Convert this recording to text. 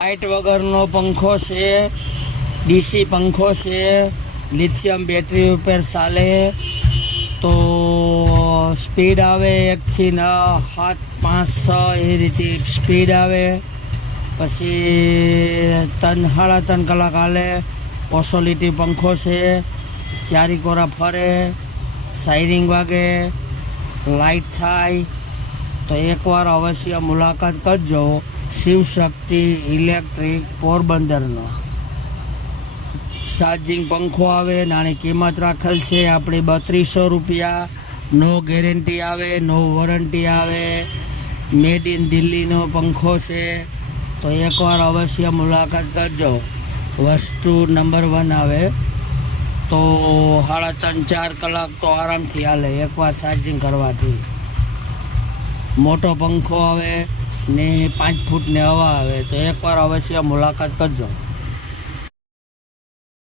Light વગરનો પંખો છે, ડીસી પંખો છે, લિથિયમ બેટરી ઉપર ચાલે. તો સ્પીડ આવે એકથી ન, સાત, પાંચ, છ એ રીતે સ્પીડ આવે. પછી ત્રણ, સાડા ત્રણ કલાક હાલે. ઓસોલિટી પંખો છે, ચારી કોરા ફરે સાયરિંગ વાગે લાઇટ થાય. તો એકવાર અવશ્ય મુલાકાત કરજો શિવશક્તિ ઇલેક્ટ્રિક પોરબંદરનો. ચાર્જિંગ પંખો આવે, નાની કિંમત રાખેલ છે, આપણી બત્રીસો રૂપિયા. નો ગેરંટી આવે, નો વોરંટી આવે. મેડ ઇન દિલ્હીનો પંખો છે, તો એકવાર અવશ્ય મુલાકાત કરજો. વસ્તુ નંબર વન આવે. તો સાડા ત્રણ ચાર કલાક તો આરામથી હાલે, એકવાર ચાર્જિંગ કરવાથી. મોટો પંખો આવે ને પાંચ ફૂટની હવા આવે તો એકવાર અવશ્ય મુલાકાત કરજો.